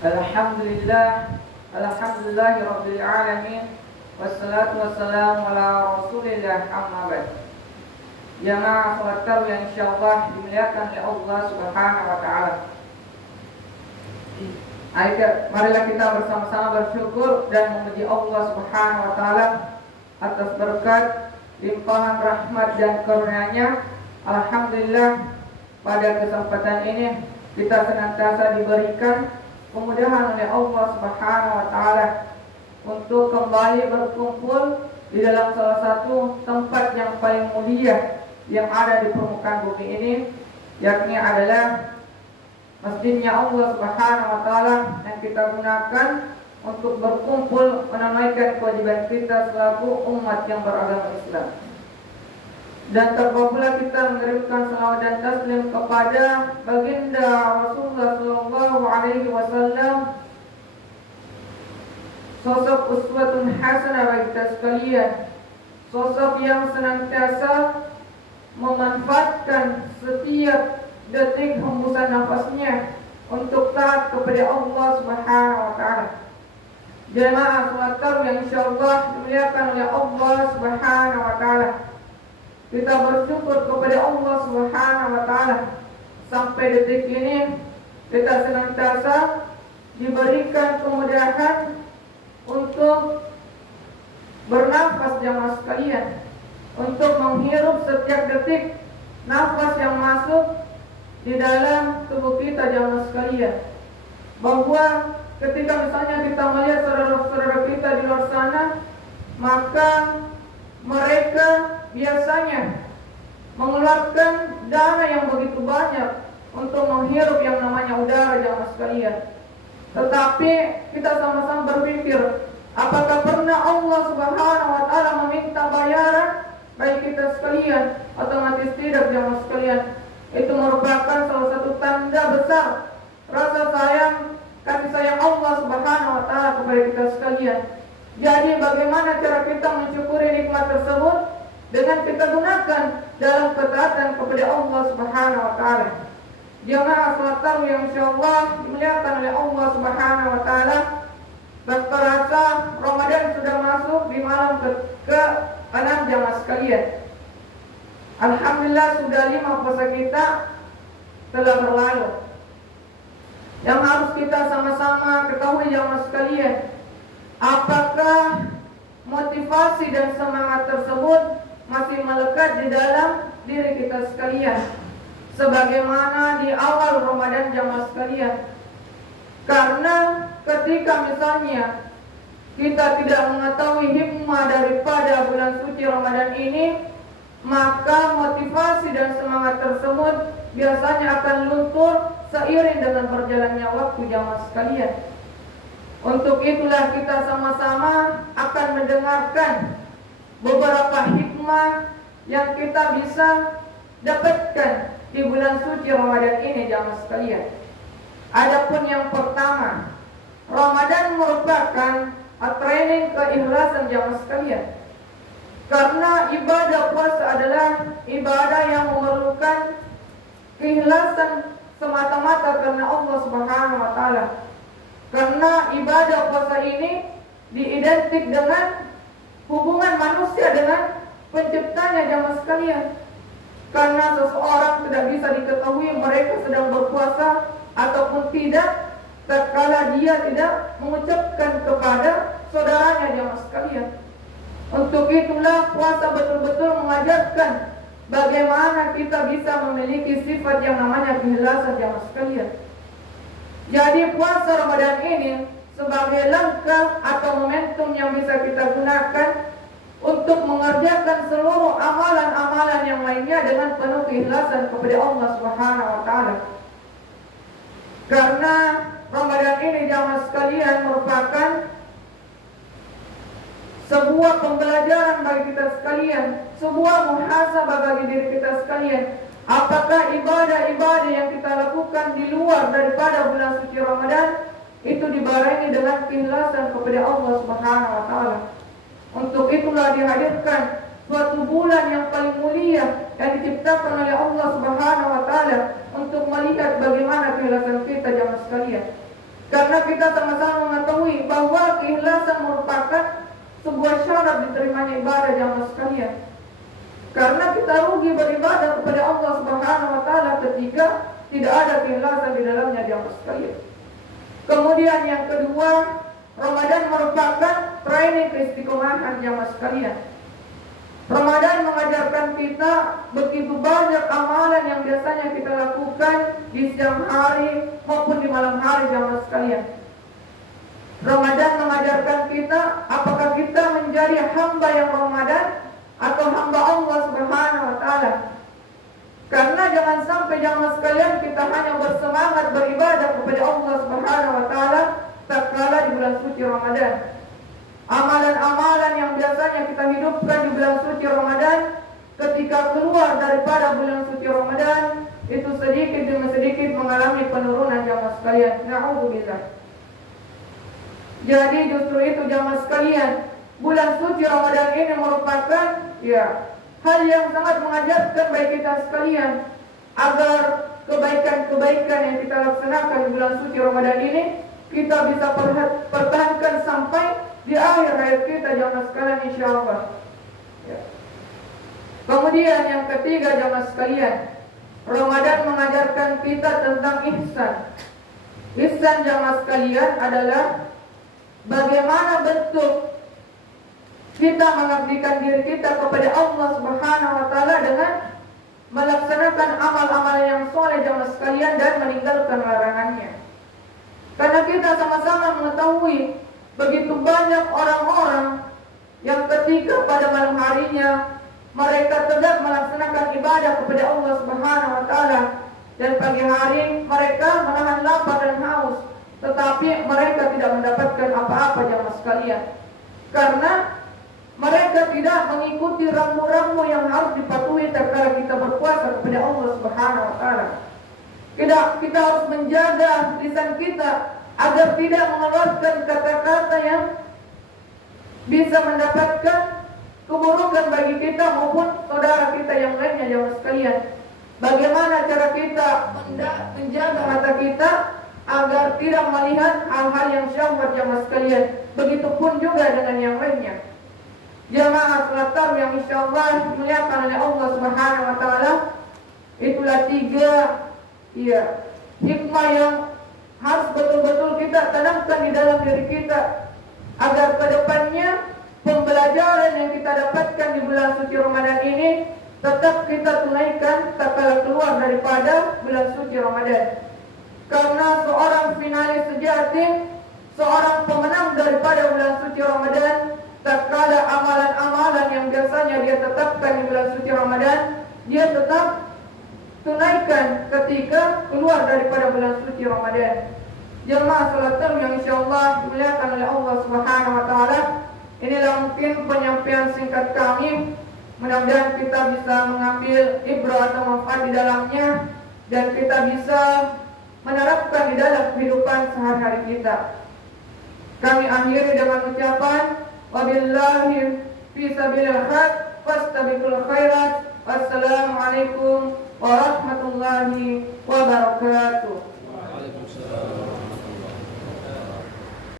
Alhamdulillah, Alhamdulillahirabbil alamin. Wassalatu wassalamu ala Rasulillah amma ba'd. Jamaah salat tarawih yang insyaallah dimuliakan oleh Allah Subhanahu wa taala. Marilah kita bersama-sama bersyukur dan memuji Allah Subhanahu wa taala atas berkat, limpahan rahmat dan karunia-Nya. Alhamdulillah, pada kesempatan ini kita senantiasa diberikan kemudahan oleh Allah Subhanahu wa taala untuk kembali berkumpul di dalam salah satu tempat yang paling mulia yang ada di permukaan bumi ini, yakni adalah masjidnya Allah Subhanahu wa taala yang kita gunakan untuk berkumpul menunaikan kewajiban kita selaku umat yang beragama Islam. Dan terbaiklah kita mengirimkan salawat dan taslim kepada baginda Rasulullah sallallahu alaihi wasallam, sosok uswatun hasanah bagi kita sekalian, sosok yang senantiasa memanfaatkan setiap detik hembusan nafasnya untuk taat kepada Allah Subhanahu wa taala. Jemaah salat tarawih yang insyaallah dimuliakan oleh Allah Subhanahu wa taala. Kita bersyukur kepada Allah Subhanahu wa taala sampai detik ini kita senantiasa diberikan kemudahan untuk bernafas jamaah sekalian, untuk menghirup setiap detik nafas yang masuk di dalam tubuh kita jamaah sekalian. Bahwa ketika misalnya kita melihat saudara-saudara kita di luar sana, maka mereka biasanya mengeluarkan dana yang begitu banyak untuk menghirup yang namanya udara jamaah sekalian. Tetapi kita sama-sama berpikir, apakah pernah Allah Subhanahu wa taala meminta bayaran bagi kita sekalian? Otomatis tidak jamaah sekalian. Itu merupakan salah satu tanda besar rasa sayang, kasih sayang Allah Subhanahu wa taala kepada kita sekalian. Jadi bagaimana cara kita mensyukuri nikmat tersebut? Dengan kita gunakan dalam ketaatan kepada Allah Subhanahu wa taala. Jamaah salat tarawih yang insyaallah dimuliakan oleh Allah Subhanahu wa taala. Terasa Ramadan sudah masuk di malam ke-6 jamaah sekalian. Alhamdulillah sudah 5 puasa kita telah berlalu. Yang harus kita sama-sama ketahui jamaah sekalian, apakah motivasi dan semangat tersebut masih melekat di dalam diri kita sekalian sebagaimana di awal Ramadan jamaah sekalian. Karena ketika misalnya kita tidak mengetahui hikmah daripada bulan suci Ramadan ini, maka motivasi dan semangat tersebut biasanya akan luntur seiring dengan berjalannya waktu jamaah sekalian. Untuk itulah kita sama-sama akan mendengarkan beberapa hikmah yang kita bisa dapatkan di bulan suci Ramadan ini jamaah sekalian. Adapun yang pertama, Ramadan merupakan training keikhlasan jamaah sekalian. Karena ibadah puasa adalah ibadah yang memerlukan keikhlasan semata-mata karena Allah Subhanahu wa taala. Karena ibadah puasa ini diidentik dengan hubungan manusia dengan penciptanya jamaah sekalian. Karena seseorang tidak bisa diketahui mereka sedang berpuasa ataupun tidak tatkala dia tidak mengucapkan kepada saudaranya jamaah sekalian. Untuk itulah puasa betul-betul mengajarkan bagaimana kita bisa memiliki sifat yang namanya keikhlasan jamaah sekalian. Jadi puasa Ramadan ini sebagai langkah atau momentum yang bisa kita gunakan untuk mengerjakan seluruh amalan-amalan yang lainnya dengan penuh keikhlasan kepada Allah Subhanahu wa taala. Karena Ramadan ini jamaah sekalian merupakan sebuah pembelajaran bagi kita sekalian, sebuah muhasabah bagi diri kita sekalian. Apakah ibadah-ibadah yang kita lakukan di luar daripada bulan suci Ramadan itu dibarengi dengan keikhlasan kepada Allah Subhanahu wa taala. Untuk itulah dihadirkan suatu bulan yang paling mulia yang diciptakan oleh Allah Subhanahu wa taala untuk melihat bagaimana keikhlasan kita jamaah sekalian. Karena kita sama-sama mengetahui bahwa keikhlasan merupakan sebuah syarat diterimanya ibadah jamaah sekalian. Karena kita rugi beribadah kepada Allah Subhanahu wa taala ketika tidak ada keikhlasan di dalamnya jamaah sekalian. Kemudian yang kedua, Ramadan merupakan training keistiqomahan jamaah sekalian. Ramadan mengajarkan kita begitu banyak amalan yang biasanya kita lakukan di siang hari maupun di malam hari jamaah sekalian. Ramadan mengajarkan kita apakah kita menjadi hamba yang Ramadan atau hamba Allah Subhanahu wa taala. Karena jangan sampai jamaah sekalian kita hanya bersemangat beribadah kepada Allah Subhanahu wa taala tatkala di bulan suci Ramadan. Amalan-amalan yang biasanya kita hidupkan di bulan suci Ramadan, ketika keluar daripada bulan suci Ramadan, itu sedikit demi sedikit mengalami penurunan jamaah sekalian. Na'udzubillah. Jadi justru itu jamaah sekalian, bulan suci Ramadan ini merupakan hal yang sangat mengajarkan bagi kita sekalian agar kebaikan-kebaikan yang kita laksanakan di bulan suci Ramadan ini kita bisa pertahankan sampai di akhir hayat kita jamaah sekalian insyaallah. Kemudian yang ketiga jamaah sekalian, Ramadan mengajarkan kita tentang ihsan. Ihsan jamaah sekalian adalah bagaimana bentuk kita mengabdikan diri kita kepada Allah Subhanahu wa taala dengan melaksanakan amal-amal yang soleh jamaah sekalian dan meninggalkan larangannya. Karena kita sama-sama mengetahui begitu banyak orang-orang yang ketika pada malam harinya mereka tegak melaksanakan ibadah kepada Allah Subhanahu wa taala dan pagi hari mereka menahan lapar dan haus, tetapi mereka tidak mendapatkan apa-apa jamaah sekalian. Karena mereka tidak mengikuti rambu-rambu yang harus dipatuhi tatkala kita berpuasa kepada Allah Subhanahu wa taala. Kita harus menjaga lisan kita agar tidak mengeluarkan kata-kata yang bisa mendapatkan keburukan bagi kita maupun saudara kita yang lainnya jamaah sekalian. Bagaimana cara kita menjaga mata kita agar tidak melihat hal-hal yang syahwat jamaah sekalian. Begitupun juga dengan yang lainnya. Jamaah salat tarawih yang insyaallah dimuliakan oleh Allah Subhanahu wa taala, itulah 3 hikmah yang harus betul-betul kita tanamkan di dalam diri kita agar kedepannya pembelajaran yang kita dapatkan di bulan suci Ramadan ini tetap kita tunaikan tatkala keluar daripada bulan suci Ramadan. Karena seorang finalis sejati, seorang pemenang daripada bulan suci Ramadan, tatkala amalan-amalan yang biasanya dia tetapkan di bulan suci Ramadan, dia tetap tunaikan ketika keluar daripada bulan suci Ramadan. Jemaah salat tarawih yang insyaallah dimuliakan oleh Allah Subhanahu wa taala. Inilah mungkin penyampaian singkat kami. Mudah-mudahan kita bisa mengambil ibrah atau manfaat di dalamnya dan kita bisa menerapkan di dalam kehidupan sehari-hari kita. Kami akhiri dengan ucapan wabillahi fi sabilil khair fastabiqul khairat. Wassalamualaikum warahmatullahi wabarakatuh.